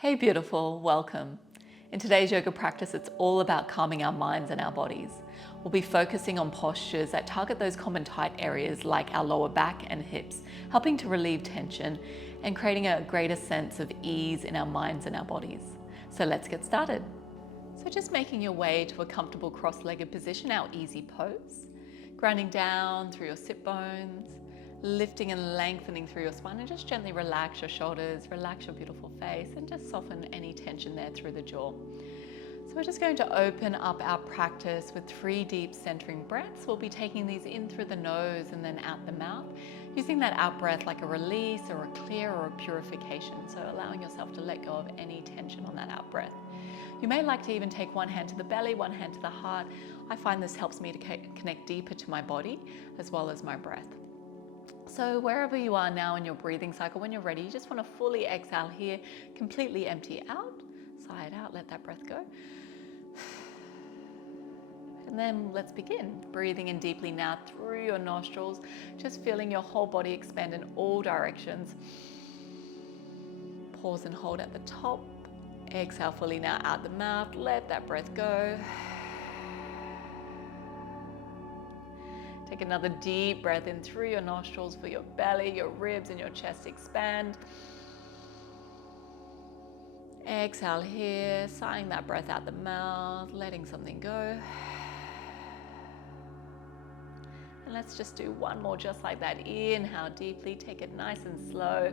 Hey beautiful, welcome. In today's yoga practice, it's all about calming our minds and our bodies. We'll be focusing on postures that target those common tight areas like our lower back and hips, helping to relieve tension and creating a greater sense of ease in our minds and our bodies. So let's get started. So just making your way to a comfortable cross-legged position, our easy pose, grounding down through your sit bones, lifting and lengthening through your spine, and just gently relax your shoulders, relax your beautiful face, and just soften any tension there through the jaw. So we're just going to open up our practice with 3 deep centering breaths. We'll be taking these in through the nose and then out the mouth, using that out breath like a release or a clear or a purification. So allowing yourself to let go of any tension on that out breath. You may like to even take one hand to the belly, one hand to the heart. I find this helps me to connect deeper to my body as well as my breath. So wherever you are now in your breathing cycle, when you're ready, you just want to fully exhale here, completely empty out, sigh it out, let that breath go. And then let's begin. Breathing in deeply now through your nostrils, just feeling your whole body expand in all directions. Pause and hold at the top. Exhale fully now out the mouth, let that breath go. Take another deep breath in through your nostrils, for your belly, your ribs, and your chest expand. Exhale here, sighing that breath out the mouth, letting something go. And let's just do one more just like that. Inhale deeply, take it nice and slow.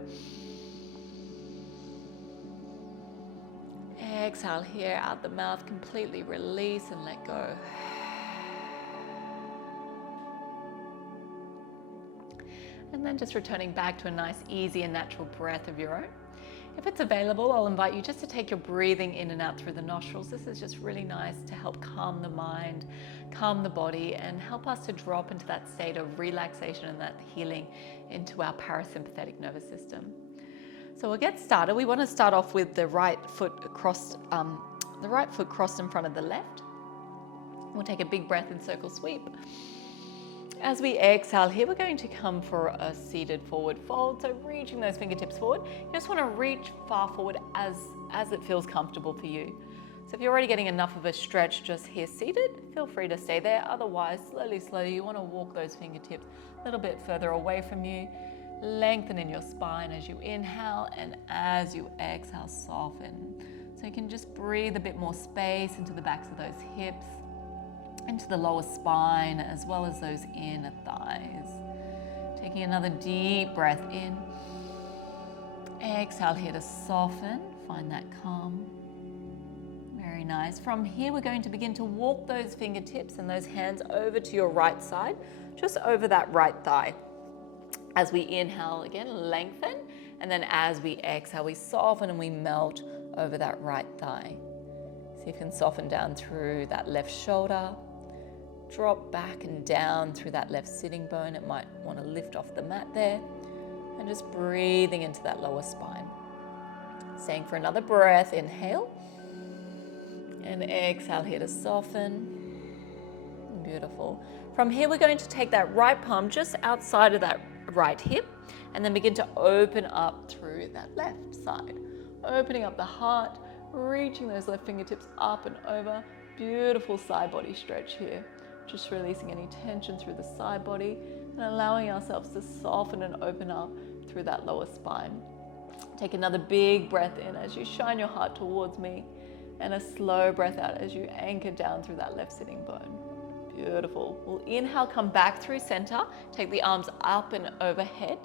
Exhale here, out the mouth, completely release and let go. And then just returning back to a nice, easy and natural breath of your own. If it's available, I'll invite you just to take your breathing in and out through the nostrils. This is just really nice to help calm the mind, calm the body, and help us to drop into that state of relaxation and that healing into our parasympathetic nervous system. So we'll get started. We want to start off with the right foot crossed in front of the left. We'll take a big breath in circle sweep. As we exhale here, we're going to come for a seated forward fold. So reaching those fingertips forward, you just want to reach far forward as it feels comfortable for you. So if you're already getting enough of a stretch just here seated, feel free to stay there. Otherwise, slowly, you want to walk those fingertips a little bit further away from you. Lengthen in your spine as you inhale, and as you exhale, soften. So you can just breathe a bit more space into the backs of those hips, into the lower spine, as well as those inner thighs. Taking another deep breath in. Exhale here to soften, find that calm. Very nice. From here, we're going to begin to walk those fingertips and those hands over to your right side, just over that right thigh. As we inhale, again, lengthen, and then as we exhale, we soften and we melt over that right thigh. So you can soften down through that left shoulder, drop back and down through that left sitting bone. It might want to lift off the mat there, and just breathing into that lower spine. Staying for another breath, inhale, and exhale here to soften. Beautiful. From here, we're going to take that right palm just outside of that right hip, and then begin to open up through that left side. Opening up the heart, reaching those left fingertips up and over. Beautiful side body stretch here. Just releasing any tension through the side body and allowing ourselves to soften and open up through that lower spine. Take another big breath in as you shine your heart towards me, and a slow breath out as you anchor down through that left sitting bone. Beautiful. We'll inhale, come back through center, take the arms up and overhead.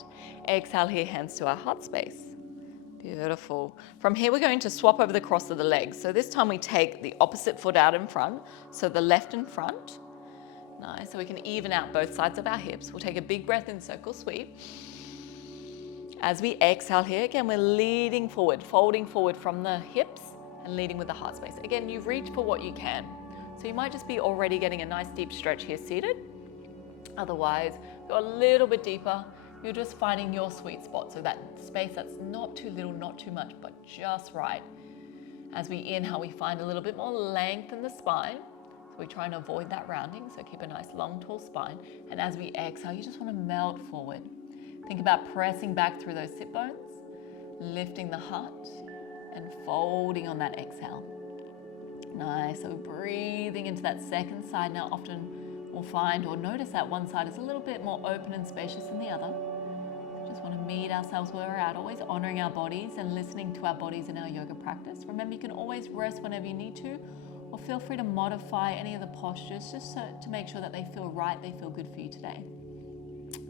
Exhale here, hands to our heart space. Beautiful. From here, we're going to swap over the cross of the legs. So this time we take the opposite foot out in front, so the left in front. Nice, so we can even out both sides of our hips. We'll take a big breath in circle sweep. As we exhale here, again, we're leading forward, folding forward from the hips and leading with the heart space. Again, you reach for what you can. So you might just be already getting a nice deep stretch here seated. Otherwise, go a little bit deeper. You're just finding your sweet spot. So that space that's not too little, not too much, but just right. As we inhale, we find a little bit more length in the spine. So we try and avoid that rounding. So keep a nice long, tall spine. And as we exhale, you just want to melt forward. Think about pressing back through those sit bones, lifting the heart, and folding on that exhale. Nice, so breathing into that second side now. Often we'll find or notice that one side is a little bit more open and spacious than the other. Just want to meet ourselves where we're at, always honoring our bodies and listening to our bodies in our yoga practice. Remember, you can always rest whenever you need to, or feel free to modify any of the postures just to make sure that they feel right, they feel good for you today.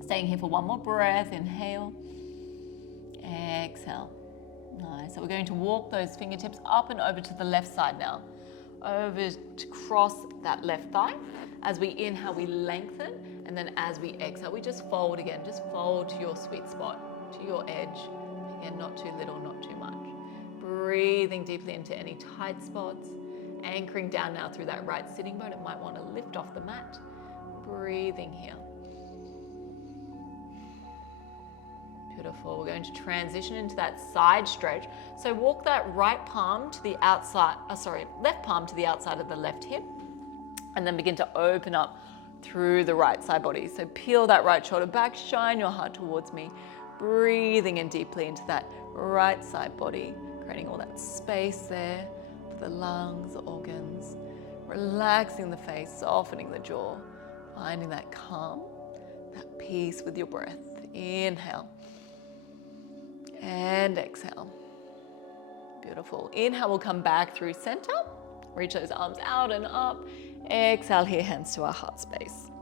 Staying here for one more breath. Inhale, exhale. Nice. So we're going to walk those fingertips up and over to the left side now. Over to cross that left thigh. As we inhale, we lengthen, and then as we exhale, we just fold again. Just fold to your sweet spot, to your edge. Again, not too little, not too much. Breathing deeply into any tight spots. Anchoring down now through that right sitting bone. It might want to lift off the mat. Breathing here. Beautiful. We're going to transition into that side stretch. So walk that right palm to the outside, left palm to the outside of the left hip, and then begin to open up through the right side body. So peel that right shoulder back, shine your heart towards me, breathing in deeply into that right side body, creating all that space there for the lungs, the organs, relaxing the face, softening the jaw, finding that calm, that peace with your breath. Inhale. And exhale. Beautiful. Inhale, we'll come back through center. Reach those arms out and up. Exhale here, hands to our heart space.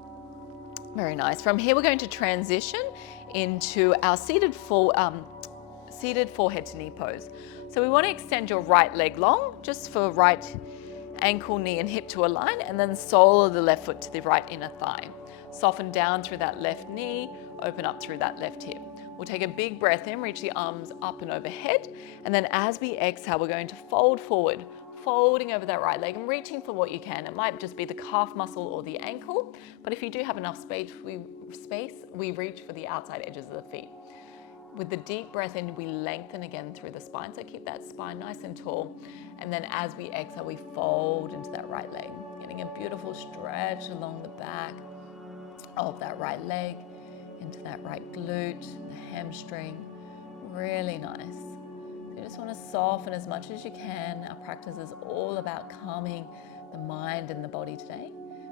Very nice. From here, we're going to transition into our seated forehead to knee pose. So we want to extend your right leg long, just for right ankle, knee, and hip to align, and then sole of the left foot to the right inner thigh. Soften down through that left knee, open up through that left hip. We'll take a big breath in, reach the arms up and overhead, and then as we exhale, we're going to fold forward, folding over that right leg and reaching for what you can. It might just be the calf muscle or the ankle, but if you do have enough space, we reach for the outside edges of the feet. With the deep breath in, we lengthen again through the spine, so keep that spine nice and tall. And then as we exhale, we fold into that right leg, getting a beautiful stretch along the back of that right leg, into that right glute, the hamstring, really nice. So you just want to soften as much as you can. Our practice is all about calming the mind and the body today,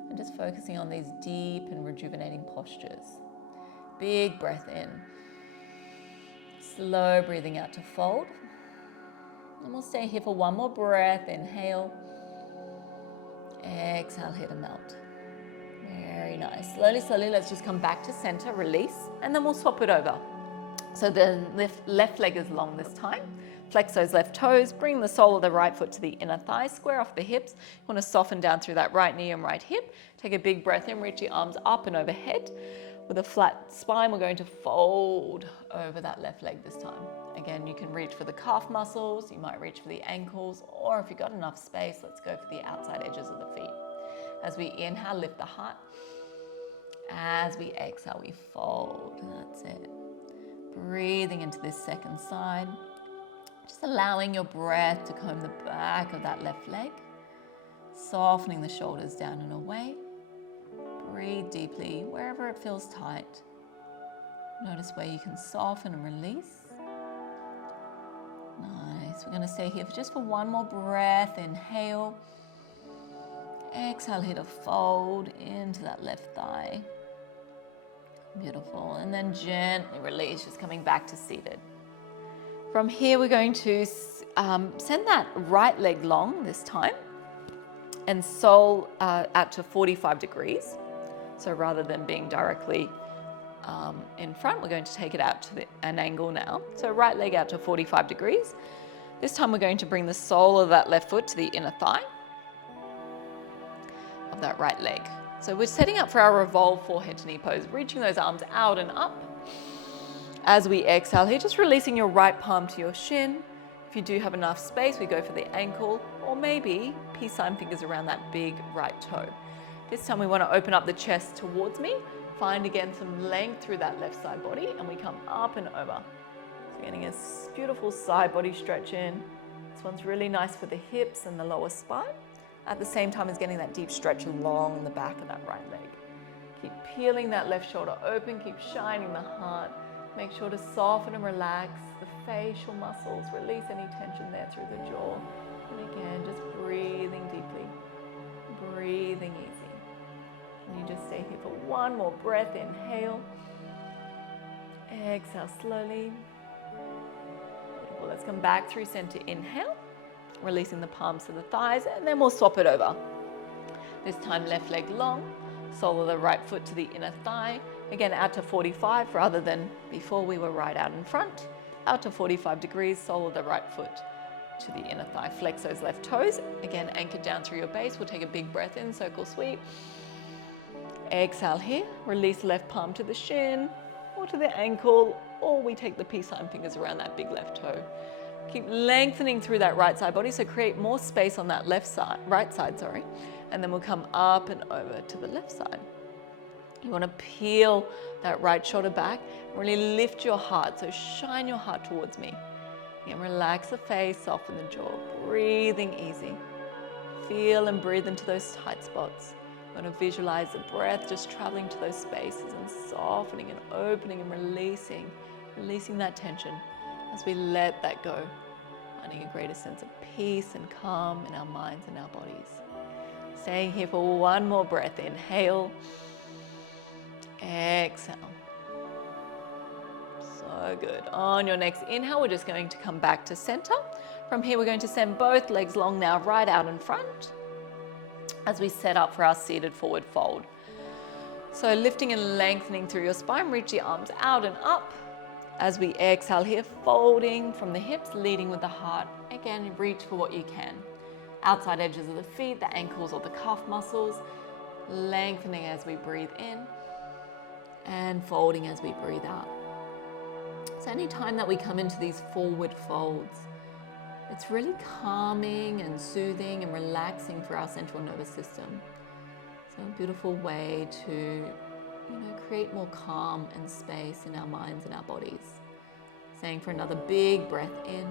and just focusing on these deep and rejuvenating postures. Big breath in. Slow breathing out to fold. And we'll stay here for one more breath. Inhale. Exhale here to melt. Very nice. Slowly, let's just come back to center, release, and then we'll swap it over. So the left leg is long this time. Flex those left toes, bring the sole of the right foot to the inner thigh, square off the hips. You want to soften down through that right knee and right hip. Take a big breath in, reach your arms up and overhead. With a flat spine, we're going to fold over that left leg this time. Again, you can reach for the calf muscles, you might reach for the ankles, or if you've got enough space, let's go for the outside edges of the feet. As we inhale, lift the heart. As we exhale, we fold. That's it. Breathing into this second side. Just allowing your breath to comb the back of that left leg. Softening the shoulders down and away. Breathe deeply wherever it feels tight. Notice where you can soften and release. Nice. We're going to stay here just for one more breath. Inhale. Exhale here to fold into that left thigh. Beautiful. And then gently release, just coming back to seated. From here, we're going to send that right leg long this time and sole out to 45 degrees. So rather than being directly in front, we're going to take it out to an angle now. So right leg out to 45 degrees. This time we're going to bring the sole of that left foot to the inner thigh of that right leg. So we're setting up for our revolved forehead to knee pose, reaching those arms out and up. As we exhale here, just releasing your right palm to your shin. If you do have enough space, we go for the ankle, or maybe peace sign fingers around that big right toe. This time we want to open up the chest towards me. Find again some length through that left side body, and we come up and over. So getting a beautiful side body stretch in. This one's really nice for the hips and the lower spine. At the same time as getting that deep stretch along the back of that right leg. Keep peeling that left shoulder open, keep shining the heart. Make sure to soften and relax the facial muscles. Release any tension there through the jaw. just stay here for one more breath. Inhale. Exhale slowly. Well, let's come back through center. Inhale, releasing the palms to the thighs, and then we'll swap it over. This time, left leg long, sole of the right foot to the inner thigh. Again, out to 45 rather than before we were right out in front. Out to 45 degrees, sole of the right foot to the inner thigh. Flex those left toes. Again, anchored down through your base. We'll take a big breath in, circle sweep. Exhale here, release left palm to the shin or to the ankle, or we take the peace sign fingers around that big left toe. Keep lengthening through that right side body, so create more space on that right side, and then we'll come up and over to the left side. You want to peel that right shoulder back, really lift your heart, so shine your heart towards me. And relax the face, soften the jaw, breathing easy. Feel and breathe into those tight spots. You want to visualize the breath just traveling to those spaces and softening and opening and releasing that tension as we let that go, finding a greater sense of peace and calm in our minds and our bodies. Staying here for one more breath. Inhale, exhale. So good. On your next inhale, we're just going to come back to center. From here, we're going to send both legs long now, right out in front, as we set up for our seated forward fold. So lifting and lengthening through your spine, reach the arms out and up. As we exhale here, folding from the hips, leading with the heart. Again, reach for what you can. Outside edges of the feet, the ankles or the calf muscles, lengthening as we breathe in and folding as we breathe out. So anytime that we come into these forward folds, it's really calming and soothing and relaxing for our central nervous system. So a beautiful way to, create more calm and space in our minds and our bodies. Staying for another big breath in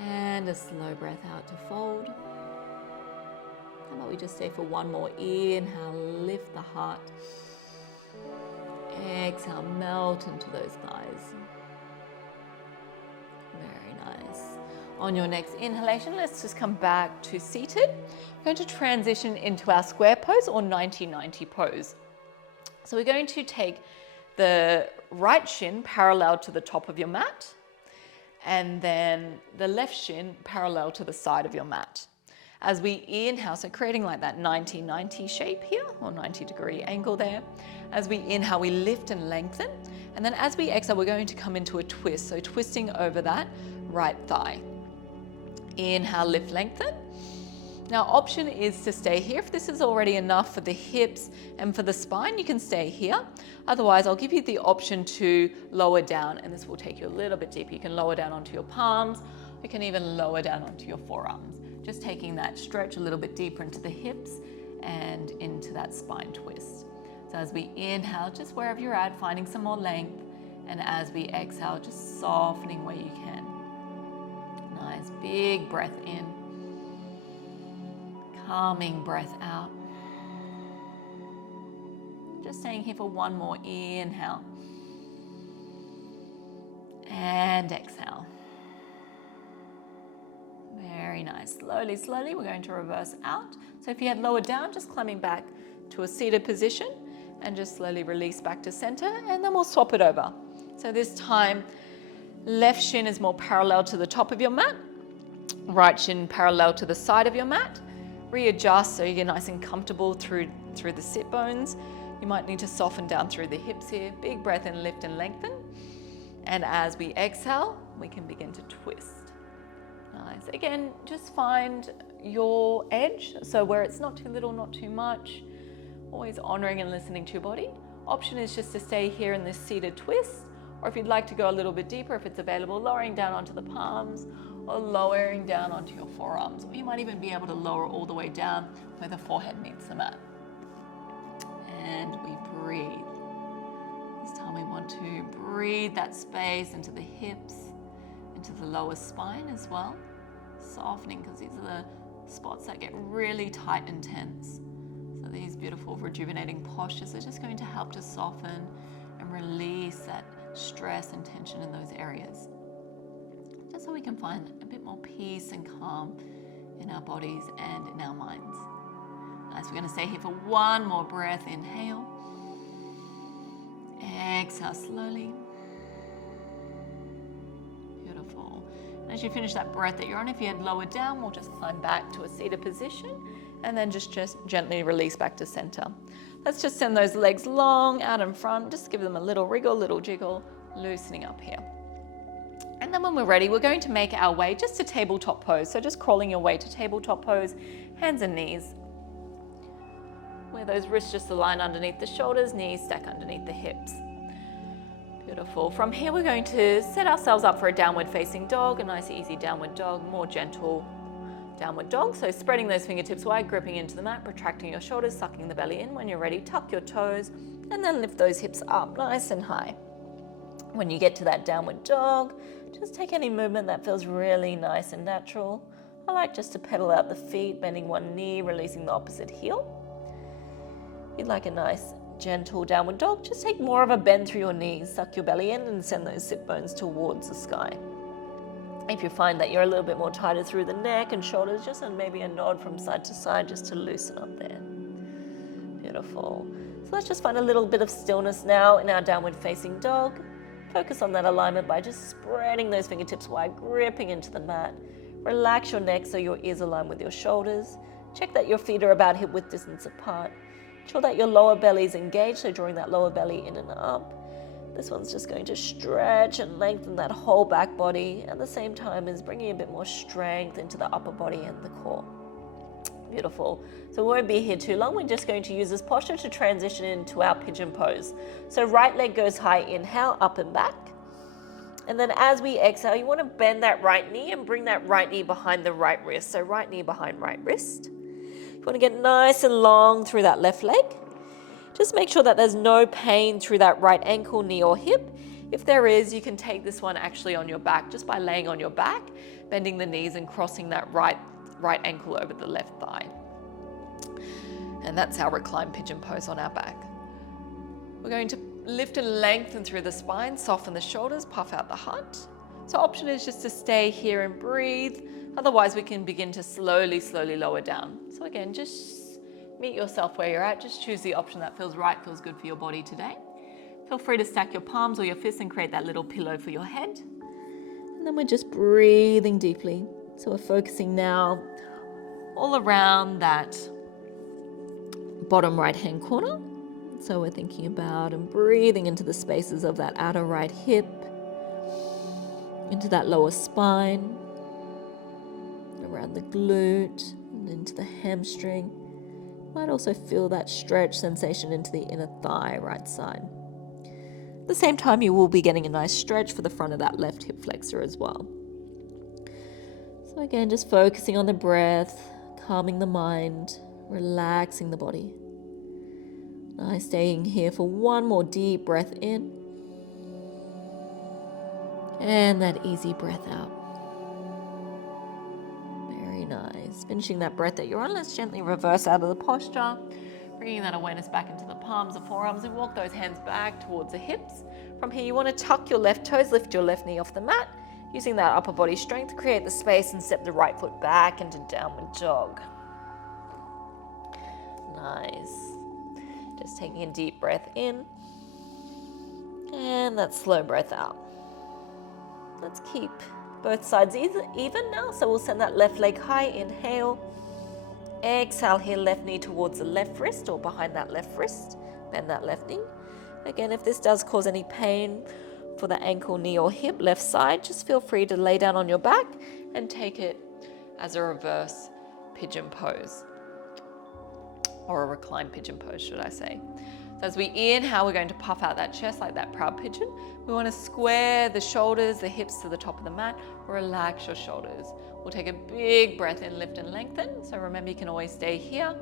and a slow breath out to fold. How about we just stay for one more inhale, lift the heart. Exhale, melt into those thighs. Very nice. On your next inhalation, let's just come back to seated. We're going to transition into our square pose or 90-90 pose. So we're going to take the right shin parallel to the top of your mat, and then the left shin parallel to the side of your mat. As we inhale, so creating like that 90-90 shape here, or 90-degree angle there. As we inhale, we lift and lengthen. And then as we exhale, we're going to come into a twist. So twisting over that right thigh. Inhale, lift, lengthen. Now, option is to stay here. If this is already enough for the hips and for the spine, you can stay here. Otherwise, I'll give you the option to lower down, and this will take you a little bit deeper. You can lower down onto your palms. You can even lower down onto your forearms. Just taking that stretch a little bit deeper into the hips and into that spine twist. So as we inhale, just wherever you're at, finding some more length. And as we exhale, just softening where you can. Nice big breath in. Calming breath out. Just staying here for one more inhale. And exhale. Very nice. Slowly, slowly, we're going to reverse out. So if you had lowered down, just climbing back to a seated position and just slowly release back to center, and then we'll swap it over. So this time, left shin is more parallel to the top of your mat, right shin parallel to the side of your mat. Readjust so you're nice and comfortable through the sit bones. You might need to soften down through the hips here. Big breath in, lift and lengthen. And as we exhale, we can begin to twist. Nice. Again, just find your edge, so where it's not too little, not too much. Always honoring and listening to your body. Option is just to stay here in this seated twist, or if you'd like to go a little bit deeper, if it's available, lowering down onto the palms or lowering down onto your forearms. Or you might even be able to lower all the way down where the forehead meets the mat. And we breathe. This time we want to breathe that space into the hips, into the lower spine as well. Softening, because these are the spots that get really tight and tense. So these beautiful rejuvenating postures are just going to help to soften and release that stress and tension in those areas. Just so we can find a bit more peace and calm in our bodies and in our minds. Nice. We're going to stay here for one more breath. Inhale. Exhale slowly. Beautiful. And as you finish that breath that you're on, if you head lower down, we'll just climb back to a seated position and then just gently release back to center. Let's just send those legs long out in front. Just give them a little wriggle, little jiggle, loosening up here. And then when we're ready, we're going to make our way just to tabletop pose. So just crawling your way to tabletop pose, hands and knees. Where those wrists just align underneath the shoulders, knees stack underneath the hips. Beautiful. From here, we're going to set ourselves up for a downward facing dog, a nice easy downward dog, more gentle downward dog. So spreading those fingertips wide, gripping into the mat, protracting your shoulders, sucking the belly in. When you're ready, tuck your toes and then lift those hips up nice and high. When you get to that downward dog, just take any movement that feels really nice and natural. I like just to pedal out the feet, bending one knee, releasing the opposite heel. If you'd like a nice gentle downward dog, just take more of a bend through your knees, suck your belly in and send those sit bones towards the sky. If you find that you're a little bit more tighter through the neck and shoulders, just maybe a nod from side to side just to loosen up there. Beautiful. So let's just find a little bit of stillness now in our downward facing dog. Focus on that alignment by just spreading those fingertips wide, gripping into the mat. Relax your neck so your ears align with your shoulders. Check that your feet are about hip width distance apart. Ensure that your lower belly is engaged, so drawing that lower belly in and up. This one's just going to stretch and lengthen that whole back body at the same time as bringing a bit more strength into the upper body and the core. Beautiful. So we won't be here too long. We're just going to use this posture to transition into our pigeon pose. So right leg goes high, inhale, up and back. And then as we exhale, you want to bend that right knee and bring that right knee behind the right wrist. So right knee behind right wrist. You want to get nice and long through that left leg. Just make sure that there's no pain through that right ankle, knee or hip. If there is, you can take this one actually on your back just by laying on your back, bending the knees and crossing that right ankle over the left thigh. And that's our reclined pigeon pose on our back. We're going to lift and lengthen through the spine, soften the shoulders, puff out the heart. So option is just to stay here and breathe. Otherwise, we can begin to slowly lower down. So again, just meet yourself where you're at. Just choose the option that feels right, feels good for your body today. Feel free to stack your palms or your fists and create that little pillow for your head. And then we're just breathing deeply. So we're focusing now all around that bottom right-hand corner. So we're thinking about and breathing into the spaces of that outer right hip, into that lower spine, around the glute, and into the hamstring. Might also feel that stretch sensation into the inner thigh, right side. At the same time, you will be getting a nice stretch for the front of that left hip flexor as well. So again, just focusing on the breath, calming the mind, relaxing the body. Nice, staying here for one more deep breath in. And that easy breath out. Very nice. Finishing that breath that you're on, let's gently reverse out of the posture. Bringing that awareness back into the palms, the forearms, and walk those hands back towards the hips. From here, you want to tuck your left toes, lift your left knee off the mat. Using that upper body strength to create the space and step the right foot back into downward dog. Nice. Just taking a deep breath in. And that slow breath out. Let's keep both sides even now. So we'll send that left leg high, inhale. Exhale here, left knee towards the left wrist or behind that left wrist. Bend that left knee. Again, if this does cause any pain for the ankle, knee or hip, left side, just feel free to lay down on your back and take it as a reverse pigeon pose. Or a reclined pigeon pose, should I say. So as we inhale, we're going to puff out that chest like that proud pigeon. We want to square the shoulders, the hips to the top of the mat. Relax your shoulders. We'll take a big breath in, lift and lengthen. So remember, you can always stay here.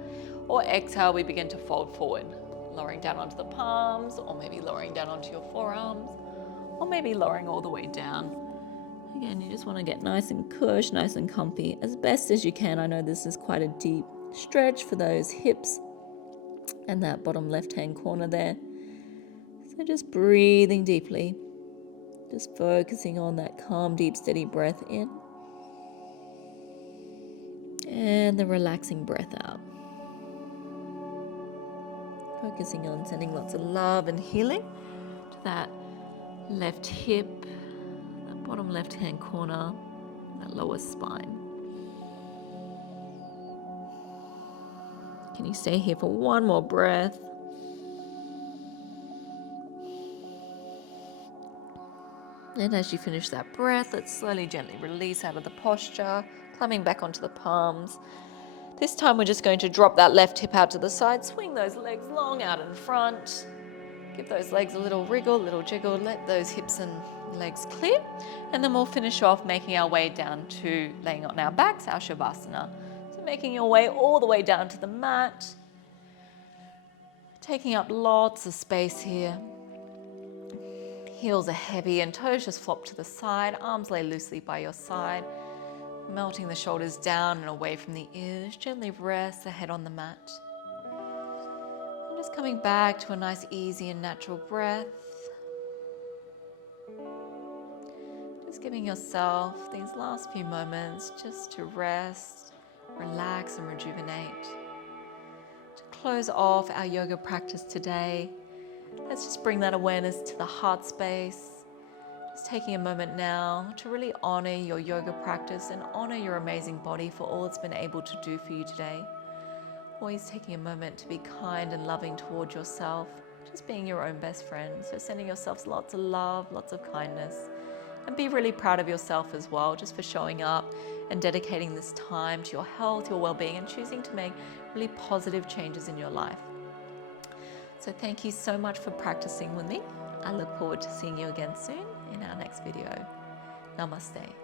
Or exhale, we begin to fold forward. Lowering down onto the palms, or maybe lowering down onto your forearms, or maybe lowering all the way down. Again, you just want to get nice and cush, nice and comfy, as best as you can. I know this is quite a deep stretch for those hips and that bottom left-hand corner there. So just breathing deeply, just focusing on that calm, deep, steady breath in and the relaxing breath out. Focusing on sending lots of love and healing to that left hip, that bottom left-hand corner, that lower spine. Can you stay here for one more breath? And as you finish that breath, let's slowly, gently release out of the posture, climbing back onto the palms. This time we're just going to drop that left hip out to the side, swing those legs long out in front. Give those legs a little wriggle, little jiggle, let those hips and legs clear. And then we'll finish off making our way down to laying on our backs, our Savasana. So making your way all the way down to the mat. Taking up lots of space here. Heels are heavy and toes just flop to the side. Arms lay loosely by your side. Melting the shoulders down and away from the ears. Gently rest the head on the mat. And just coming back to a nice, easy and natural breath. Just giving yourself these last few moments just to rest, relax and rejuvenate. To close off our yoga practice today, let's just bring that awareness to the heart space. Just taking a moment now to really honor your yoga practice and honor your amazing body for all it's been able to do for you today. Always taking a moment to be kind and loving toward yourself, just being your own best friend. So sending yourselves lots of love, lots of kindness, and be really proud of yourself as well, just for showing up and dedicating this time to your health, your well-being, and choosing to make really positive changes in your life. So thank you so much for practicing with me. I look forward to seeing you again soon in our next video. Namaste.